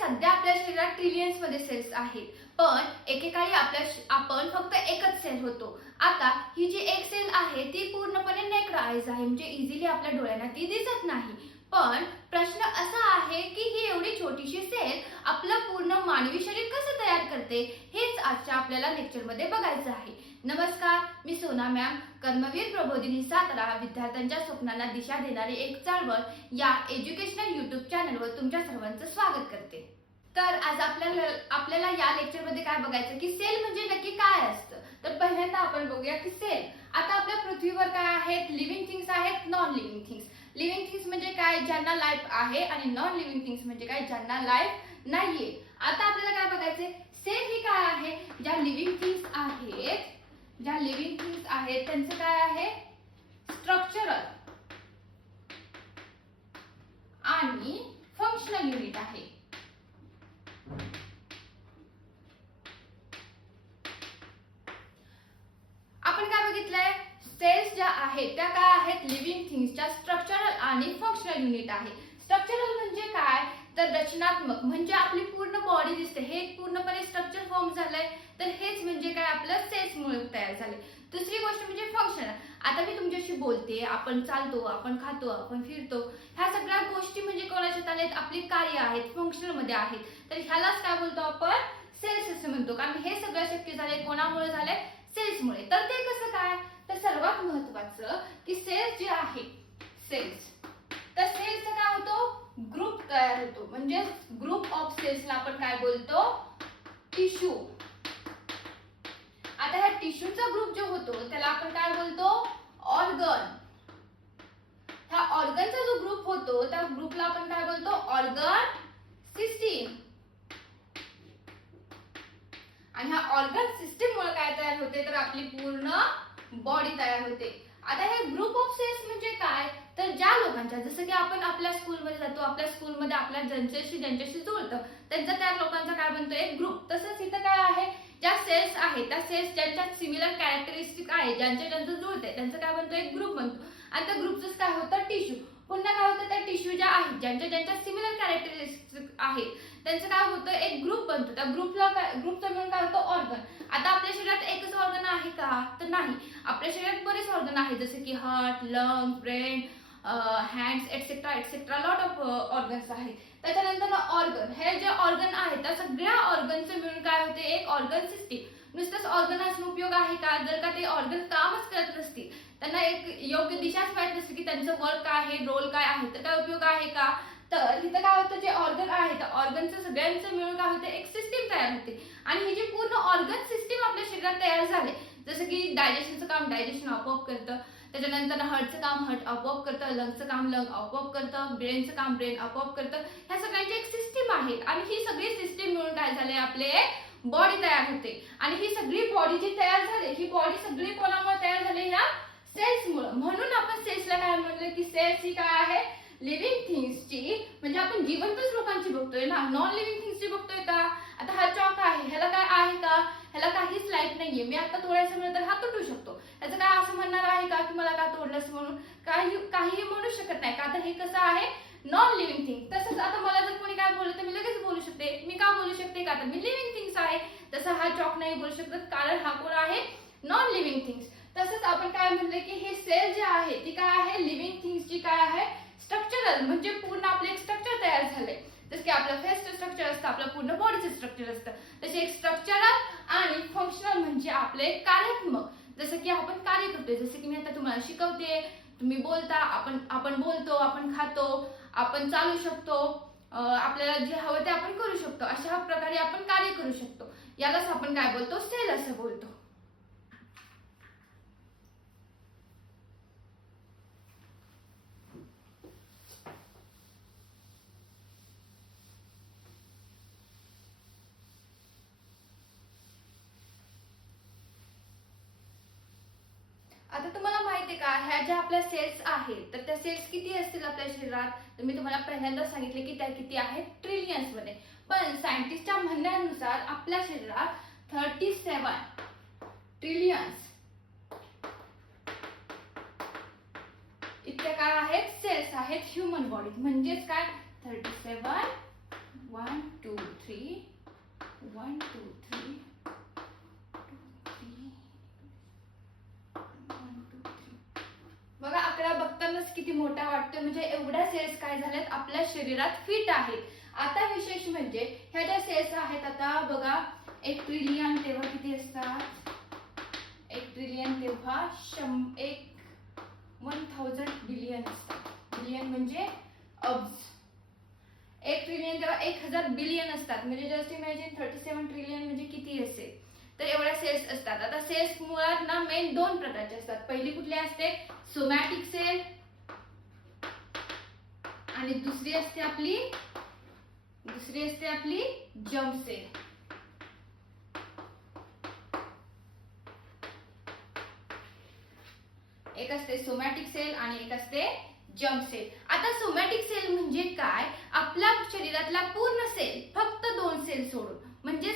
सध्या आपल्या शरीरात ट्रिलियन्स मध्ये सेल्स आहेत, पण एकेकाळी आपण फक्त एकच सेल होतो. आता ही जी एक सेल आहे ती पूर्णपणे नेक्ड आईज आहे, म्हणजे इझिली आपल्या डोळ्यांना ती दिसत नाही. पण प्रश्न असा आहे की ही एवढी छोटीशी सेल आपलं पूर्ण मानवी शरीर कसं तयार करते, हेच आजच्या आपल्याला लेक्चरमध्ये बघायचं आहे. नमस्कार, मी सोना मॅम, कर्मवीर प्रबोधिनी सातारा, विद्यार्थ्यांच्या स्वप्नांना दिशा देणारी एक चळवळ या एज्युकेशनल यूट्यूब चॅनलवर तुमच्या सर्वांचं स्वागत करते. तर आज आपल्याला या लेक्चरमध्ये काय बघायचं की सेल म्हणजे नक्की काय असतं. तर पहिल्यांदा आपण बघूया की सेल. आता आपल्या पृथ्वीवर काय आहेत, लिव्हिंग थिंग्स आहेत, non living things. Living things म्हणजे काय, ज्यांना लाईफ आहे, आणि नॉन लिव्हिंग थिंग्स म्हणजे काय, ज्यांना लाईफ नाहीये. आता आपल्याला काय बघायचंय, सेल ही काय आहे, ज्या लिव्हिंग थिंग्स आहेत त्यांचं काय आहे, स्ट्रक्चरल आणि फंक्शनल युनिट आहे. आपण काय बघितलंय, सेल्स ज्या आहेत त्या काय आहेत, लिव्हिंग थिंग्सच्या स्ट्रक्चरल आणि फंक्शनल युनिट आहे. स्ट्रक्चरल म्हणजे काय, तर रचनात्मक, म्हणजे आपली पूर्ण बॉडी दिसते, हे पूर्णपणे स्ट्रक्चर फॉर्म झालंय, तर हेच म्हणजे काय, आपलं सेल्स मुळे तयार झाले. दुसरी गोष्ट म्हणजे फंक्शनल. आता मी तुमच्याशी बोलते, आपण चालतो, आपण खातो, आपण फिरतो, ह्या सगळ्या गोष्टी म्हणजे कोणाच्यात आलेत, आपली कार्य आहेत, फंक्शनल मध्ये आहेत. तर ह्यालाच काय बोलतो आपण, सेल्स असं म्हणतो. कारण हे सगळं शक्य झाले कोणामुळे झाले, सेल्समुळे. तर ते कसं काय, तर सर्वात महत्त्वाचं की सेल्स जे आहे, सेल्स, तर सेल्सचा काय होतो, ग्रुप तयार होतो. म्हणजे ग्रुप ऑफ सेल्सला आपण काय बोलतो, टिश्यू. आता ह्या टिश्यूचा ग्रुप जो होतो त्याला आपण काय बोलतो, ऑर्गन. ह्या ऑर्गनचा जो ग्रुप होतो त्या ग्रुपला आपण काय बोलतो, ऑर्गन सिस्टीम. आणि ह्या ऑर्गन सिस्टीम मुळे काय तयार होते, तर आपली पूर्ण बॉडी तयार होते. आता हे ग्रुप ऑफ सेल्स म्हणजे काय, तर ज्या लोकांच्या, जसं की आपण आपल्या स्कूलमध्ये जातो, आपल्या स्कूलमध्ये आपल्या ज्यांच्याशी जुळतं त्यांचा त्या लोकांचा काय बनतो, एक ग्रुप. तसंच इथं काय आहे, ज्या सेल्स आहेत त्या सेल्स ज्यांच्या सिमिलर कॅरेक्टरिस्टिक आहे, ज्यांचं जुळते, त्यांचं काय बनतो, एक ग्रुप बनतो. आणि त्या ग्रुपचंच काय होतं, टिश्यू. पुन्हा काय होतं, त्या टिश्यू ज्या आहेत ज्यांच्या सिमिलर कॅरेक्टरिस्टिक आहेत त्यांचं काय होतं, एक ग्रुप बनतो. त्या ग्रुपचा मिळून काय होतं, ऑर्गन. आता आपल्या शरीरात एकच ऑर्गन आहे का, तर नाही. आपल्या शरीरात बरेच ऑर्गन आहेत, जसे की heart, lung, brain, hands, etcetera etcetera, lot of organs आहेत. त्याच्यानंतर ऑर्गन, हे जे ऑर्गन आहेत त्या सगळ्या ऑर्गनचे मिळून काय होते, एक ऑर्गन सिस्टीम. नुसतंच ऑर्गन असणं उपयोग आहे का, जर का ते ऑर्गन कामच करत नसतील, त्यांना एक योग्य दिशाच माहित नसते की त्यांचं वर्क काय आहे, रोल काय आहे, तर काय उपयोग आहे का. तर इथं काय होतं, जे ऑर्गन आहे त्या ऑर्गनचं सगळ्यांचं मिळून काय होते, एक सिस्टीम तयार होते. आणि ही जी पूर्ण ऑर्गन सिस्टीम आपल्या शरीरात तयार झाले, जसं की डायजेशनचं काम डायजेशन आपोआप करतं, त्याच्यानंतर हार्टचं काम हार्ट आपोआप करतं, लंगचं काम लंग आपोआप करतं, ब्रेनचं काम ब्रेन आपोआप करतं. ह्या सगळ्यांची एक सिस्टीम आहे. आणि ही सगळी सिस्टीम मिळून काय झाले, आपले बॉडी तयार होते. आणि ही सगळी बॉडी जी तयार झाली, ही बॉडी सगळी कोणामुळे तयार झाली, ह्या सेल्समुळे. म्हणून आपण सेल्सला काय म्हणलं की सेल्स ही काय आहे, लिव्हिंग थिंग्सची, म्हणजे आपण जिवंतच लोकांची बघतोय ना, नॉन लिव्हिंग थिंग्सची बघतोय का. आता हा चॉक आहे, ह्याला काय आहे का, ह्याला काहीच लाईफ नाहीये, मी आता तोडायचं म्हणलं तर हा तुटू शकतो. त्याचं काय असं म्हणणार आहे का की मला का तोडलंस म्हणून, काहीही म्हणू शकत नाही का, तर हे कसं आहे, नॉन लिव्हिंग थिंग. तसंच आता मला जर कोणी काय बोललं तर मी लगेच बोलू शकते. मी का बोलू शकते, का तर मी लिव्हिंग थिंग्स आहे. तसं हा चॉक नाही बोलू शकत, कारण हा कोण आहे, नॉन लिव्हिंग थिंग्स. तसंच आपण काय म्हणलं की हे सेल जे आहे ती काय आहे, लिव्हिंग थिंग्सची काय आहे, स्ट्रक्चरल, म्हणजे पूर्ण आपले एक स्ट्रक्चर तयार झाले. जसं की आपलं फेसचं स्ट्रक्चर असतं, आपलं पूर्ण बॉडीचं स्ट्रक्चर असतं, तसे एक स्ट्रक्चरल आणि फंक्शनल म्हणजे आपले कार्यात्मक. जसं की आपण कार्य करतोय, जसं की मी आता तुम्हाला शिकवते, तुम्ही बोलता, आपण बोलतो, आपण खातो, आपण चालू शकतो, आपल्याला जे हवं ते आपण करू शकतो. अशा प्रकारे आपण कार्य करू शकतो. यालाच आपण काय बोलतो, सेल असं बोलतो. आता तुम्हाला माहिती आहे का, ह्या ज्या आपल्या सेल्स आहेत तर त्या सेल्स किती असतील आपल्या शरीरात, तर मी तुम्हाला पहिल्यांदा सांगितले की त्या किती आहेत, ट्रिलियन्स मध्ये. पण सायंटिस्टच्या म्हणण्यानुसार आपल्या शरीरात 37 ट्रिलियन्स इतक्या काय आहेत, सेल्स आहेत ह्युमन बॉडीत. म्हणजेच काय, 37 1 2 किती मोठा वाटतो, म्हणजे एवढ्या सेल्स काय झाल्यात आपल्या शरीरात फिट आहेत. आता विशेष म्हणजे ह्या ज्या सेल्स आहेत, आता बघा 1 ट्रिलियन तेव्हा किती असतात, 1 ट्रिलियन तेव्हा 1000 बिलियन असतात. बिलियन म्हणजे अब्ज. 1 ट्रिलियन तेव्हा 1000 बिलियन असतात, म्हणजे जस्ट इमॅजिन 37 ट्रिलियन म्हणजे किती असेल. तर एवढ्या सेल्स असतात. आता सेल्स मुळात ना मेन 2 प्रकारचे असतात. पहिली कुठली असते, सोमॅटिक सेल, आणि दुसरी असते आपली जर्म सेल. एक असते सोमॅटिक सेल आणि एक असते जर्म सेल. आता सोमॅटिक सेल म्हणजे काय, आपल्या शरीरातला पूर्ण सेल फक्त 2 सेल सोडून, म्हणजे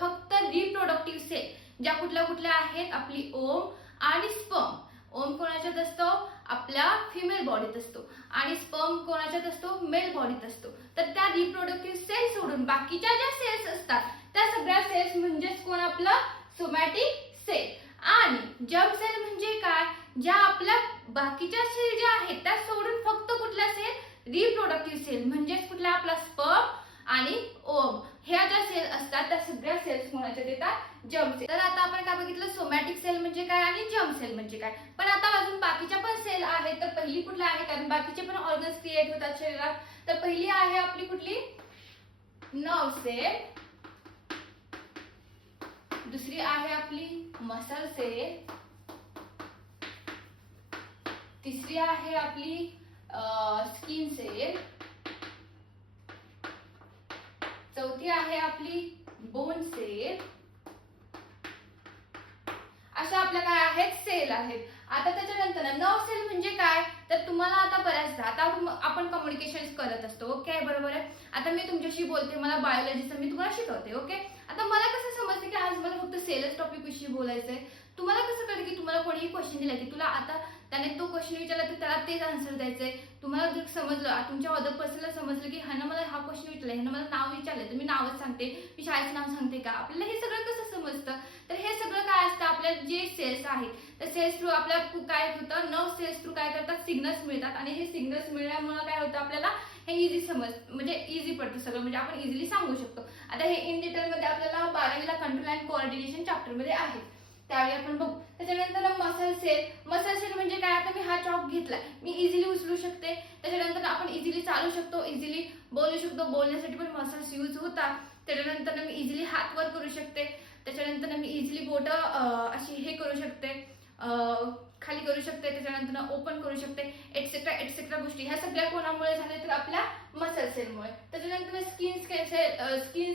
फक्त रिप्रोडक्टिव्ह सेल ज्या कुठल्या आहेत, आपली ओम आणि स्पर्म. ओम कोणाच्यात असतो, आपल्या फिमेल बॉडीत असतो, आणि स्पर्म कोणाच्यात असतो, मेल बॉडीत असतो. तर त्या रिप्रोडक्टिव्ह सेल सोडून बाकीच्या ज्या सेल्स असतात त्या सगळ्या सेल्स म्हणजेच कोण, आपलं सोमॅटिक सेल. आणि जर्म सेल म्हणजे काय, ज्या आपल्या बाकीच्या सेल ज्या आहेत त्या सोडून फक्त कुठल्या सेल, रिप्रोडक्टिव्ह सेल, म्हणजेच कुठला आपला स्पर्म आणि ओम, ह्या ज्या सेल असतात त्या सगळ्या सेल्स कोणाच्यात येतात, जर्म सेल. तर आता आपण काय बघितलं, सोमॅटिक सेल म्हणजे काय आणि जर्म सेल म्हणजे काय. पण आता अजून बाकीच्या पण सेल आहेत. तर पहिली कुठल्या आहे, कारण बाकीचे पण ऑर्गन्स क्रिएट होतात शरीरात. तर पहिली आहे आपली कुठली, नर्व सेल. दुसरी आहे आपली मसल सेल. तिसरी आहे आपली स्किन सेल. चौथी आहे आपली बोन सेल. अशा आपल्या काय आहेत, सेल आहेत. आता त्याच्यानंतर नर्व सेल म्हणजे काय, तर तुम्हाला आता बऱ्याचदा आता आपण कम्युनिकेशन करत असतो, ओके, बरोबर आहे. आता मी तुमच्याशी बोलते, मला बायोलॉजीचं मी तुम्हाला शिकवते, ओके. आता मला कसं समजते की आज मला फक्त सेलच टॉपिक विषयी बोलायचंय. तुम्हाला कसं कळतं की तुम्हाला कोणीही क्वेश्चन दिला की तुला आता त्याने तो क्वेश्चन विचारला तर त्याला तेच आन्सर द्यायचंय. तुम्हाला जर समजलं, तुमच्या अदर पर्सनला समजलं की ह्यानं मला हा क्वेश्चन विचारला, ह्यानं मला नाव विचारलं, तर मी नावच सांगते, मी शाळेचं नाव सांगते का, आपल्याला हे सगळं कसं समजतं. तर हे सगळं काय असतं, आपल्या जे सेल्स आहेत त्या सेल्स थ्रू आपल्या काय होतं, नर्व सेल्स थ्रू काय करतात, सिग्नल्स मिळतात, आणि हे सिग्नल्स मिळाल्यामुळे काय होतं, आपल्याला हे इझी म्हणजे इझी पडतं सगळं, म्हणजे आपण इझिली सांगू शकतो. आता हे इन डिटेल मध्ये आपल्याला 12वीला कंट्रोल अँड कोऑर्डिनेशन चॅप्टर मध्ये आहे, त्यावेळी आपण बघू. त्याच्यानंतर मसल सेल. मसल सेल म्हणजे काय, आता मी हा चॉक घेतलाय, मी इझिली उचलू शकते. त्याच्यानंतर आपण इझिली चालू शकतो, इझिली बोलू शकतो, बोलण्यासाठी पण मसल्स यूज होतात. त्याच्यानंतर मी इझिली हात वर करू शकते. त्याच्यानंतर मी इझिली बोट अशी हे करू शकते, खाली करू शकते. त्याच्यानंतर ओपन करू शकते, एटसेट्रा एटसेट्रा गोष्टी. ह्या सगळ्या कोणामुळे झाल्या, तर आपल्या मसल सेलमुळे. त्याच्यानंतर स्किन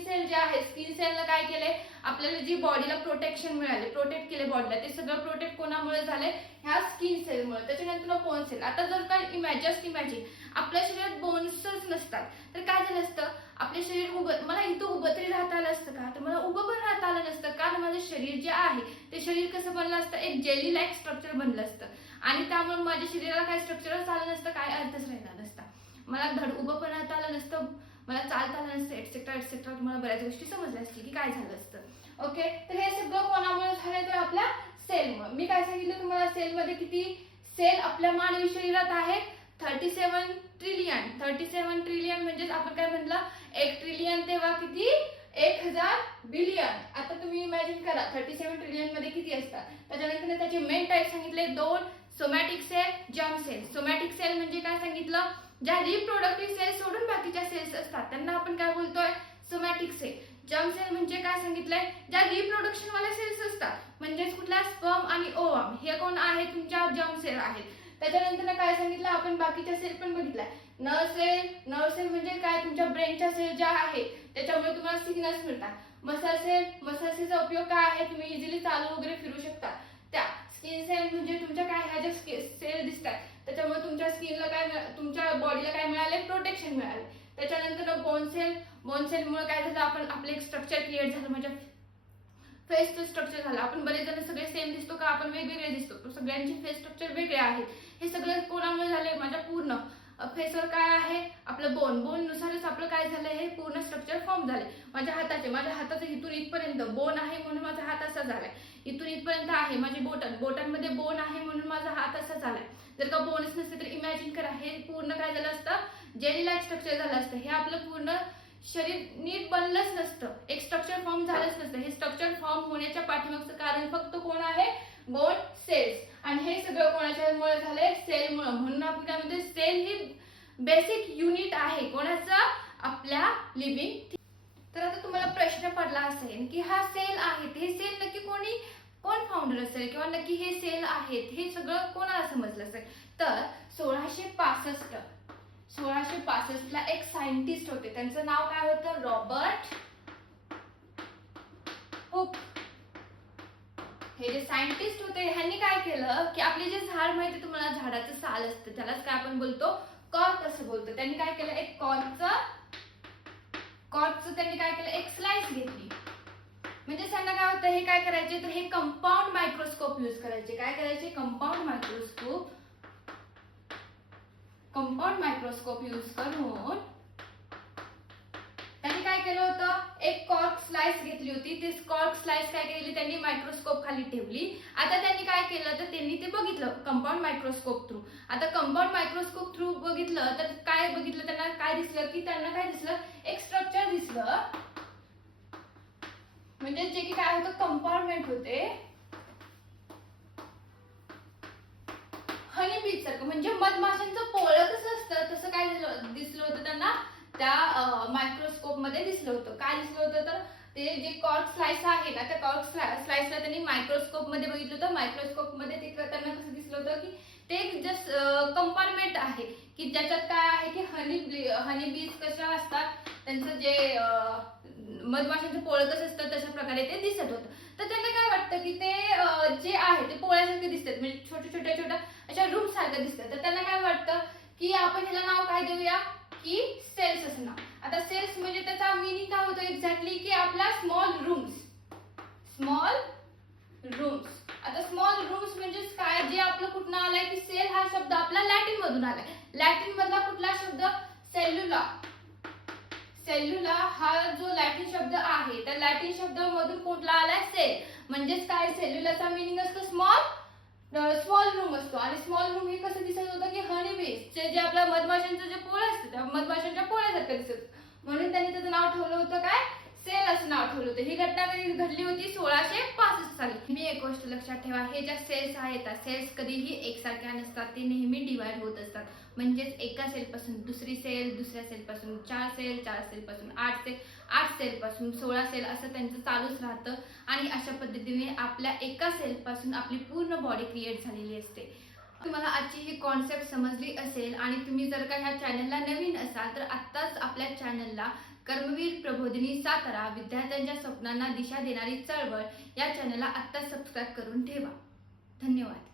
सेल जे आहे, स्किन सेलनं काय केलंय, आपल्याला जी बॉडीला प्रोटेक्शन मिळाले, प्रोटेक्ट केले बॉडीला, ते सगळं प्रोटेक्ट कोणामुळे झाले, ह्या स्किन सेलमुळे. त्याच्यानंतर बोन सेल. आता जर का इमॅजिन आपल्या शरीरात बोन्सच नसतात तर काय झालं असतं, आपले शरीर मला इथं उभं तरी राहता आलं असतं का, तर मला उभं पण राहता आलं नसतं, कारण माझं शरीर जे आहे ते शरीर कसं बनलं असतं, एक जेली लाईक स्ट्रक्चर बनलं असतं, आणि त्यामुळे माझ्या शरीराला काय स्ट्रक्चरच आलं नसतं, काय अर्थच राहिला नसता, मला धड उभं पण राहता आलं नसतं, मला चालता आलं नसतं, एटसेट्रा एटसेट्रा. तुम्हाला बऱ्याच गोष्टी समजल्या असतील की काय झालं असतं, ओके. तर हे सगळं कोणामुळे झालं, तर आपल्या सेलमुळे. मी काय सांगितलं तुम्हाला, सेलमध्ये किती सेल आपल्या मानवी शरीरात आहे, 37 ट्रिलियन. 37 ट्रिलियन म्हणजेच आपण काय म्हणलं, 1 ट्रिलियन तेव्हा किती, 1000 बिलियन. आता तुम्ही इमॅजिन करा 37 ट्रिलियन मध्ये किती असतात. त्याच्यानंतर त्याचे मेन टाईप सांगितले 2, somatic cell, germ cell. Somatic cell म्हणजे काय सांगितलं, ज्या रिप्रोडक्टिव्ह सेल्स सोडून बाकीच्या सेल्स असतात त्यांना आपण काय बोलतोय, सोमॅटिक सेल. जर्म सेल म्हणजे काय सांगितलंय, ज्या रिप्रोडक्शन वाले सेल्स असतात, म्हणजेच कुठल्या स्पर्म आणि ओवम, हे कोण आहे, तुमच्या जर्म सेल आहेत. त्याच्यानंतर काय सांगितलं आपण, बाकीच्या सेल पण बघितल्या. नर्व सेल म्हणजे काय, तुमच्या ब्रेनच्या सेल ज्या आहेत त्याच्यामुळे तुम्हाला सिग्नल्स मिळतात. मसल सेलचा उपयोग काय आहे, तुम्ही इझिली चालू वगैरे फिरू शकता त्या. स्किन सेल म्हणजे तुमच्या काय, ह्या ज्या सेल दिसतात त्याच्यामुळे तुमच्या स्किनला काय, तुमच्या बॉडीला काय मिळाले, प्रोटेक्शन मिळाले. त्याच्यानंतर बोन सेलमुळे काय झालं, आपलं एक स्ट्रक्चर क्रिएट झालं, म्हणजे फेसचं स्ट्रक्चर झालं. आपण बरेच जण सगळे सेम दिसतो का, आपण वेगवेगळे दिसतो, सगळ्यांचे फेस स्ट्रक्चर वेगळे आहेत. हे सगळं कोणामुळे झालंय, माझ्या पूर्ण फेसवर काय आहे, आपलं बोन नुसारच आपलं काय झालंय, हे पूर्ण स्ट्रक्चर फॉर्म झाले. माझ्या हाताचं इथून इथपर्यंत बोन आहे म्हणून माझा हात असा झालाय, इथून इथपर्यंत आहे माझे बोटांमध्ये बोन आहे म्हणून माझा हात असा झालाय. जर का बोनस नसते तर इमॅजिन करा हे पूर्ण काय झालं असतं, जेली लाईक स्ट्रक्चर झालं असतं. हे आपलं पूर्ण शरीर नीट बनलंच नसतं, एक स्ट्रक्चर फॉर्म झालंच नसतं. हे स्ट्रक्चर फॉर्म होण्याच्या पाठीमागचं कारण फक्त कोण आहे, बोन सेल्स. आणि हे सगळं कोणाच्यामुळे झालंय, सेलमुळे. म्हणून आपण काय म्हणतो, सेल ही बेसिक युनिट आहे कोणाचा, आपल्या लिव्हिंग. तर आता तुम्हाला प्रश्न पडला असेल की हा सेल आहेत, हे सेल नक्की कोण फाउंडर असेल किंवा नक्की हे सेल आहेत हे सगळं कोणाला समजलं असेल. तर 1665 ला एक सायंटिस्ट होते, त्यांचं नाव काय होतं, रॉबर्ट हुक. हे जे सायंटिस्ट होते ह्यांनी काय केलं की आपले जे झाड माहिती तुम्हाला, झाडाचं साल असतं त्यालाच काय आपण बोलतो, कॉर्क असं बोलतो. त्यांनी काय केलं, एक कॉर्कचं त्यांनी काय केलं, एक स्लाइस घेतली. म्हणजे त्यांना काय होतं, हे काय करायचे तर हे कंपाऊंड मायक्रोस्कोप यूज करायचे. काय करायचे, कंपाऊंड मायक्रोस्कोप यूज करून त्यांनी काय केलं होतं, एक कॉर्क स्लाइस घेतली होती. ती कॉर्क स्लाइस काय केली, त्यांनी मायक्रोस्कोप खाली ठेवली. आता त्यांनी काय केलं तर त्यांनी ते बघितलं कंपाऊंड मायक्रोस्कोप थ्रू. आता कंपाऊंड मायक्रोस्कोप थ्रू बघितलं तर काय बघितलं, त्यांना काय दिसलं की त्यांना काय दिसलं, एक स्ट्रक्चर दिसलं. म्हणजे जे की काय होतं, कंपार्टमेंट होते हनी बीज सारखं. म्हणजे मधमाशांचं पोळं कसं असतं तसं काय दिसलं होतं त्यांना, त्या मायक्रोस्कोप मध्ये दिसलं होतं. काय दिसलं होतं तर ते जे कॉर्क स्लाइस आहे ना, त्या कॉर्क स्लाइसला त्यांनी मायक्रोस्कोप मध्ये बघितलं होतं. मायक्रोस्कोप मध्ये ते त्यांना कसं दिसलं होतं की ते एक जस्ट कंपार्टमेंट आहे की ज्याच्यात काय आहे की हनी बीज कशा असतात, त्यांचं जे मधमाशांचं पोळं कसं असतं तशा प्रकारे ते दिसत होतं. तर त्यांना काय वाटतं की ते जे आहे ते पोळ्यासारखे दिसतात, म्हणजे छोट्या अशा रूम सारखं दिसतात. तर त्यांना काय वाटतं की आपण ह्याला नाव काय देऊया की सेल्स असं नाव. आता सेल्स म्हणजे त्याचा मीनिंग काय होतं एक्झॅक्टली की आपला स्मॉल रूम्स. आता स्मॉल रूम्स म्हणजे काय, जे आपलं कुठनं आलाय की सेल हा शब्द आपला लॅटिन मधून आलाय. लॅटिन मधला कुठला शब्द, सेल्युला हा जो लॅटिन शब्द आहे त्या लॅटिन शब्दामधून कुठला आलाय, सेल. म्हणजेच काय, सेल्युलाचा मीनिंग असतो स्मॉल रूम असतो. आणि स्मॉल रूम हे कसं दिसत होतं की हनी बीज जे आपल्या मधमाशांचं जे पोळं असतं त्या मधमाशांच्या पोळ्यासारखं दिसत, म्हणून त्यांनी त्याचं नाव ठेवलं होतं काय, सेल असं नाव ठेवलं होतं. ही घटना घडली होती 1665 साली. मी एक गोष्ट लक्षात ठेवा, हे ज्या सेल्स आहेत त्या सेल्स कधीही एकसारख्या नसतात, ते नेहमी डिवाइड होत असतात. म्हणजेच एका सेल पासून दुसरी सेल, दुसऱ्या सेल पासून 4 सेल, 4 सेल पासून 8 सेल पासून 16 सेल असं त्यांचं चालूच राहतं. आणि अशा पद्धतीने आपल्या एका सेल पासून आपली पूर्ण बॉडी क्रिएट झालेली असते. तुम्हाला आजची ही कॉन्सेप्ट समजली असेल आणि तुम्ही जर का ह्या चॅनलला नवीन असाल तर आत्ताच आपल्या चॅनलला कर्मवीर प्रबोधिनी सातारा विद्यार्थ्यांच्या स्वप्नांना दिशा देणारी चळवळ या चॅनलला आत्ताच सबस्क्राईब करून ठेवा. धन्यवाद.